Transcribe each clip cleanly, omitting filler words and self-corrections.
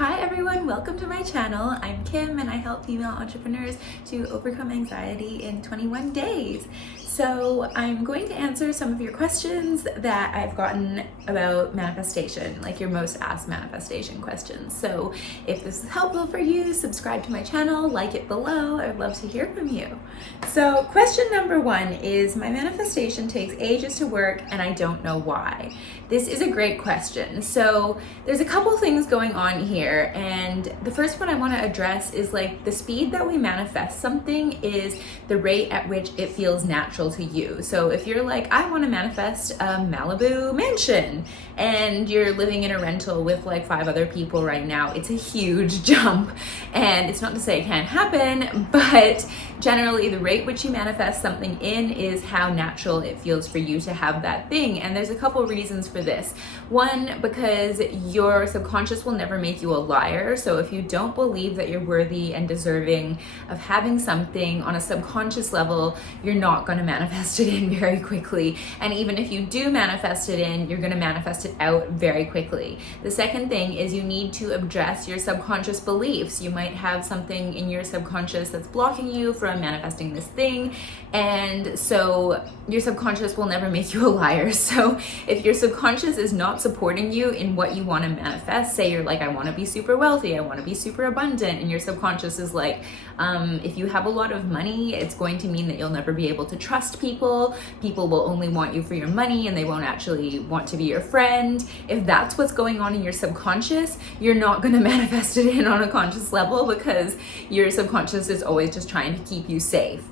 Hi everyone, welcome to my channel. I'm Kim and I help female entrepreneurs to overcome anxiety in 21 days. So I'm going to answer some of your questions that I've gotten about manifestation, like your most asked manifestation questions. So if this is helpful for you, subscribe to my channel, like it below. I'd love to hear from you. So question number one is, my manifestation takes ages to work and I don't know why. This is a great question. So there's a couple things going on here, and the first one I want to address is like the speed that we manifest something is the rate at which it feels natural to you. So if you're like, I want to manifest a Malibu mansion, and you're living in a rental with like 5 other people right now, it's a huge jump. And it's not to say it can't happen, but generally the rate which you manifest something in is how natural it feels for you to have that thing. And there's a couple reasons for this. One, because your subconscious will never make you a liar. So if you don't believe that you're worthy and deserving of having something on a subconscious level, you're not going to manifest it in very quickly. And even if you do manifest it in, you're going to manifest it out very quickly. The second thing is you need to address your subconscious beliefs. You might have something in your subconscious that's blocking you from manifesting this thing, and so your subconscious will never make you a liar. So if your subconscious is not supporting you in what you want to manifest, say you're like, I want to be super wealthy, I want to be super abundant, and your subconscious is like, if you have a lot of money, it's going to mean that you'll never be able to trust people. People will only want you for your money and they won't actually want to be your friend. If that's what's going on in your subconscious, you're not going to manifest it in on a conscious level, because your subconscious is always just trying to keep you safe.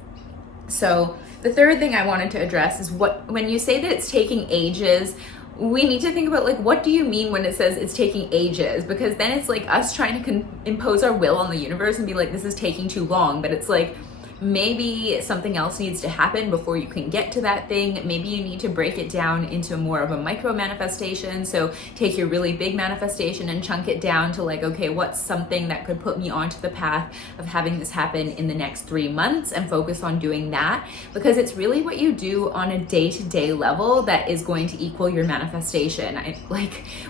So the third thing I wanted to address is when you say that it's taking ages, we need to think about like, what do you mean when it says it's taking ages? Because then it's like us trying to impose our will on the universe and be like, this is taking too long. But it's like, maybe something else needs to happen before you can get to that thing. Maybe you need to break it down into more of a micro manifestation. So take your really big manifestation and chunk it down to like, okay, what's something that could put me onto the path of having this happen in the next 3 months, and focus on doing that, because it's really what you do on a day-to-day level that is going to equal your manifestation.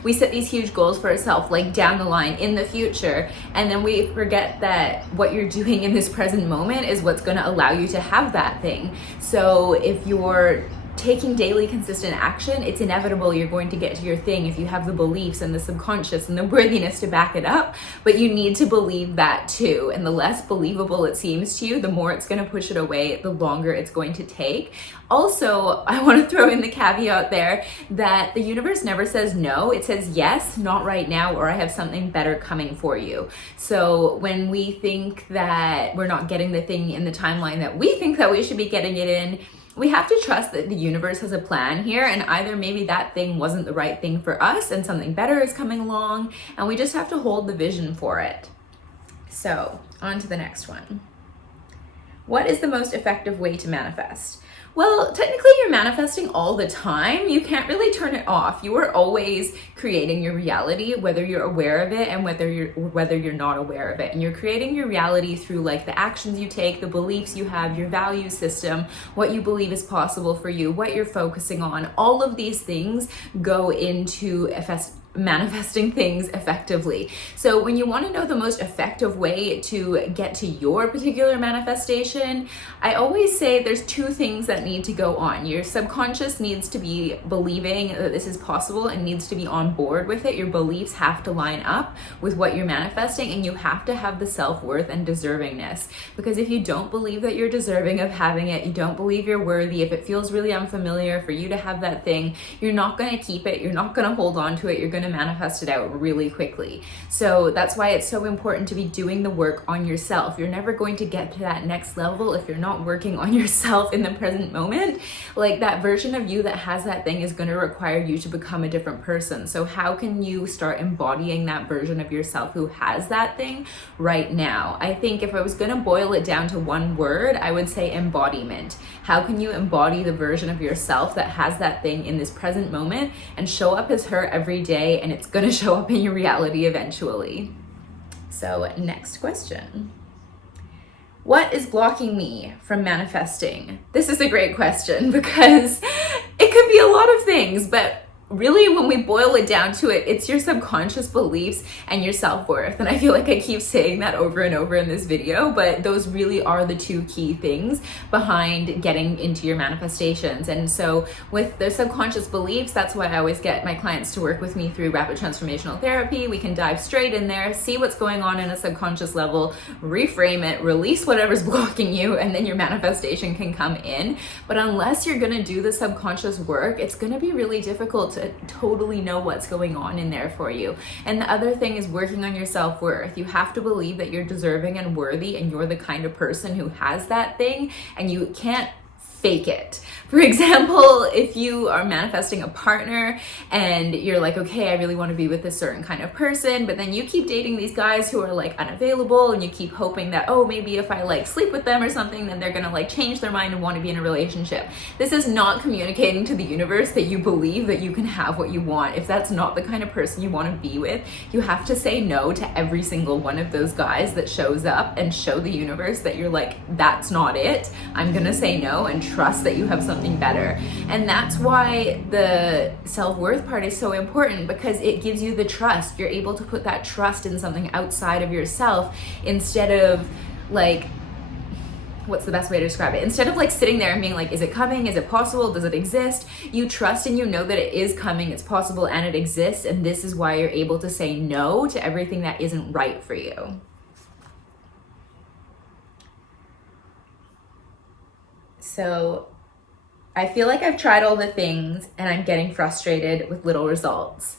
We set these huge goals for ourselves, like down the line in the future, and then we forget that what you're doing in this present moment is what's going to allow you to have that thing. So if you're taking daily consistent action, it's inevitable you're going to get to your thing if you have the beliefs and the subconscious and the worthiness to back it up. But you need to believe that too. And the less believable it seems to you, the more it's going to push it away, the longer it's going to take. Also, I want to throw in the caveat there that the universe never says no. It says yes, not right now, or I have something better coming for you. So when we think that we're not getting the thing in the timeline that we think that we should be getting it in, we have to trust that the universe has a plan here, and either maybe that thing wasn't the right thing for us and something better is coming along, and we just have to hold the vision for it. So on to the next one. What is the most effective way to manifest? Well, technically you're manifesting all the time. You can't really turn it off. You are always creating your reality, whether you're aware of it and whether you're not aware of it. And you're creating your reality through like the actions you take, the beliefs you have, your value system, what you believe is possible for you, what you're focusing on. All of these things go into manifesting things effectively. So when you want to know the most effective way to get to your particular manifestation, I always say there's 2 things that need to go on. Your subconscious needs to be believing that this is possible and needs to be on board with it. Your beliefs have to line up with what you're manifesting, and you have to have the self-worth and deservingness. Because if you don't believe that you're deserving of having it, you don't believe you're worthy, if it feels really unfamiliar for you to have that thing, you're not going to keep it, you're not going to hold on to it, you're going to manifest it out really quickly. So that's why it's so important to be doing the work on yourself. You're never going to get to that next level if you're not working on yourself in the present moment. Like that version of you that has that thing is going to require you to become a different person. So how can you start embodying that version of yourself who has that thing right now? I think if I was going to boil it down to one word, I would say embodiment. How can you embody the version of yourself that has that thing in this present moment and show up as her every day, and it's going to show up in your reality eventually? So next question. What is blocking me from manifesting? This is a great question because it could be a lot of things, but really, when we boil it down to it, it's your subconscious beliefs and your self-worth. And I feel like I keep saying that over and over in this video, but those really are the two key things behind getting into your manifestations. And so with the subconscious beliefs, that's why I always get my clients to work with me through rapid transformational therapy. We can dive straight in there, see what's going on in a subconscious level, reframe it, release whatever's blocking you, and then your manifestation can come in. But unless you're gonna do the subconscious work, it's gonna be really difficult to totally know what's going on in there for you. And the other thing is working on your self-worth. You have to believe that you're deserving and worthy, and you're the kind of person who has that thing, and you can't fake it. For example, if you are manifesting a partner and you're like, okay, I really want to be with this certain kind of person, but then you keep dating these guys who are like unavailable, and you keep hoping that, oh, maybe if I like sleep with them or something, then they're gonna like change their mind and want to be in a relationship. This is not communicating to the universe that you believe that you can have what you want. If that's not the kind of person you want to be with, you have to say no to every single one of those guys that shows up, and show the universe that you're like, that's not it. I'm gonna say no, and trust that you have something better. And that's why the self-worth part is so important, because it gives you the trust. You're able to put that trust in something outside of yourself, instead of like, what's the best way to describe it? Instead of like sitting there and being like, is it coming? Is it possible? Does it exist? You trust and you know that it is coming, it's possible, and it exists. And this is why you're able to say no to everything that isn't right for you. So I feel like I've tried all the things and I'm getting frustrated with little results.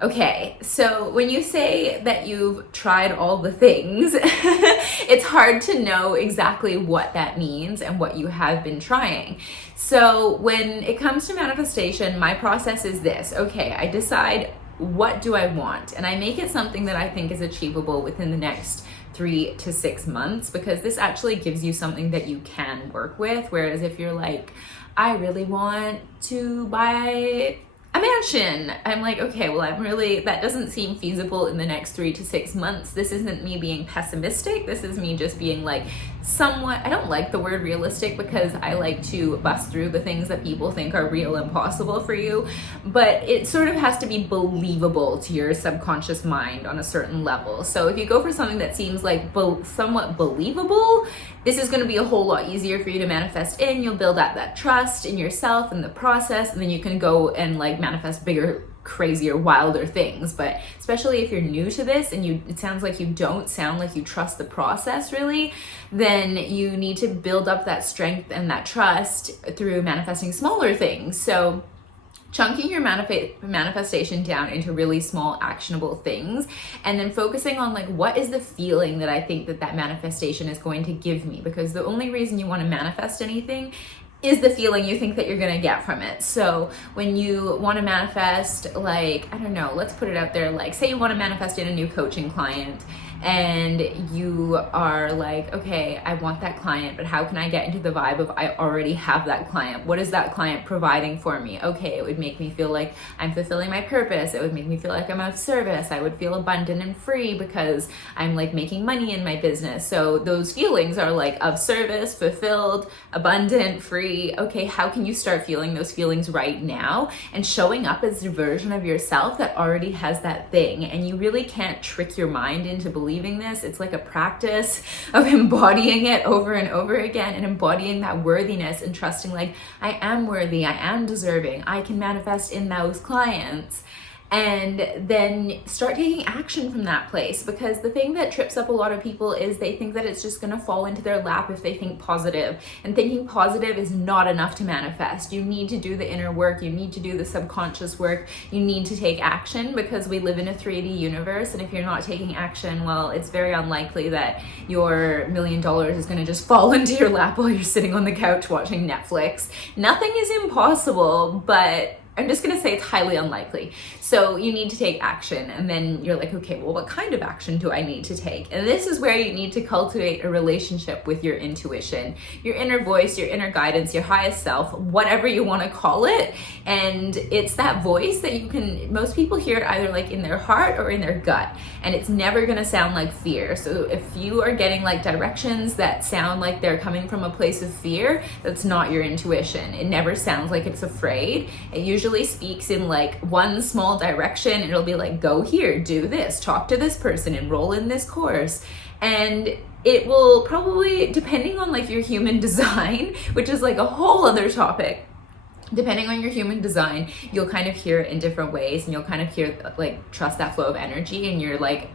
Okay, so when you say that you've tried all the things, it's hard to know exactly what that means and what you have been trying. So when it comes to manifestation, my process is this. Okay, I decide, what do I want? And I make it something that I think is achievable within the next 3 to 6 months, because this actually gives you something that you can work with. Whereas if you're like, I really want to buy a mansion, I'm like, okay, well, that doesn't seem feasible in the next 3 to 6 months. This isn't me being pessimistic. This is me just being like somewhat, I don't like the word realistic, because I like to bust through the things that people think are real and possible for you, but it sort of has to be believable to your subconscious mind on a certain level. So if you go for something that seems like somewhat believable, this is going to be a whole lot easier for you to manifest in. You'll build up that trust in yourself in the process, and then you can go and like manifest bigger, crazier, wilder things. But especially if you're new to this and it sounds like you don't sound like you trust the process really, then you need to build up that strength and that trust through manifesting smaller things. So chunking your manifestation down into really small actionable things, and then focusing on like, what is the feeling that I think that manifestation is going to give me? Because the only reason you want to manifest anything is the feeling you think that you're gonna get from it. So when you want to manifest, like, I don't know, let's put it out there, like say you want to manifest in a new coaching client, and you are like, okay, I want that client, but how can I get into the vibe of I already have that client? What is that client providing for me? Okay, it would make me feel like I'm fulfilling my purpose. It would make me feel like I'm of service. I would feel abundant and free because I'm like making money in my business. So those feelings are like of service, fulfilled, abundant, free. Okay, how can you start feeling those feelings right now and showing up as a version of yourself that already has that thing? And you really can't trick your mind into believing this. It's like a practice of embodying it over and over again, and embodying that worthiness and trusting like, I am worthy, I am deserving, I can manifest in those clients. And then start taking action from that place, because the thing that trips up a lot of people is they think that it's just going to fall into their lap if they think positive. And thinking positive is not enough to manifest. You need to do the inner work. You need to do the subconscious work. You need to take action, because we live in a 3D universe. And if you're not taking action, well, it's very unlikely that your $1 million is going to just fall into your lap while you're sitting on the couch watching Netflix. Nothing is impossible, but I'm just gonna say it's highly unlikely. So you need to take action, and then you're like, okay, well, what kind of action do I need to take? And this is where you need to cultivate a relationship with your intuition, your inner voice, your inner guidance, your highest self, whatever you wanna call it. And it's that voice that you can, most people hear it either like in their heart or in their gut, and it's never gonna sound like fear. So if you are getting like directions that sound like they're coming from a place of fear, that's not your intuition. It never sounds like it's afraid. It usually usually speaks in like one small direction. It'll be like, go here, do this, talk to this person, enroll in this course. And it will probably, depending on like your human design, which is like a whole other topic, depending on your human design, you'll kind of hear it in different ways, and you'll kind of hear like, trust that flow of energy, and you're like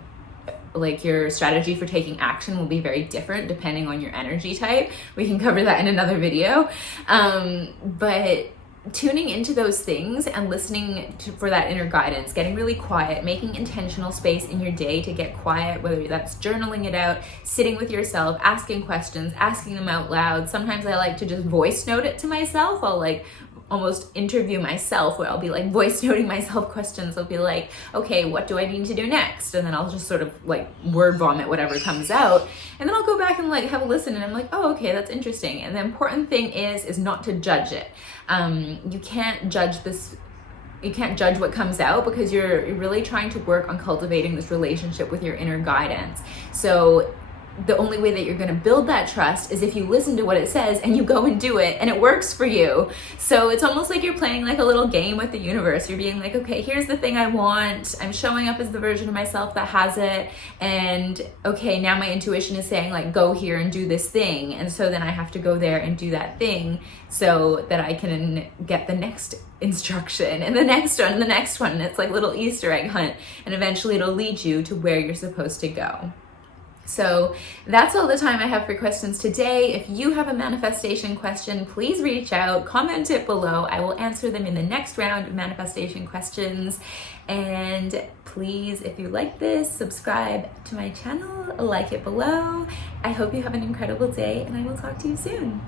your strategy for taking action will be very different depending on your energy type. We can cover that in another video. But tuning into those things and listening for that inner guidance, getting really quiet, making intentional space in your day to get quiet, whether that's journaling it out, sitting with yourself, asking questions, asking them out loud. Sometimes I like to just voice note it to myself. I'll like almost interview myself, where I'll be like voice noting myself questions. I'll be like, okay, what do I need to do next? And then I'll just sort of like word vomit whatever comes out. And then I'll go back and like have a listen, and I'm like, oh, okay, that's interesting. And the important thing is not to judge it. You can't judge this. You can't judge what comes out, because you're really trying to work on cultivating this relationship with your inner guidance. So the only way that you're going to build that trust is if you listen to what it says and you go and do it, and it works for you. So it's almost like you're playing like a little game with the universe. You're being like, okay, here's the thing I want. I'm showing up as the version of myself that has it. And okay, now my intuition is saying like, go here and do this thing. And so then I have to go there and do that thing so that I can get the next instruction and the next one and the next one. And it's like little Easter egg hunt. And eventually it'll lead you to where you're supposed to go. So that's all the time I have for questions today. If you have a manifestation question, please reach out, comment it below. I will answer them in the next round of manifestation questions. And please, if you like this, subscribe to my channel, like it below. I hope you have an incredible day, and I will talk to you soon.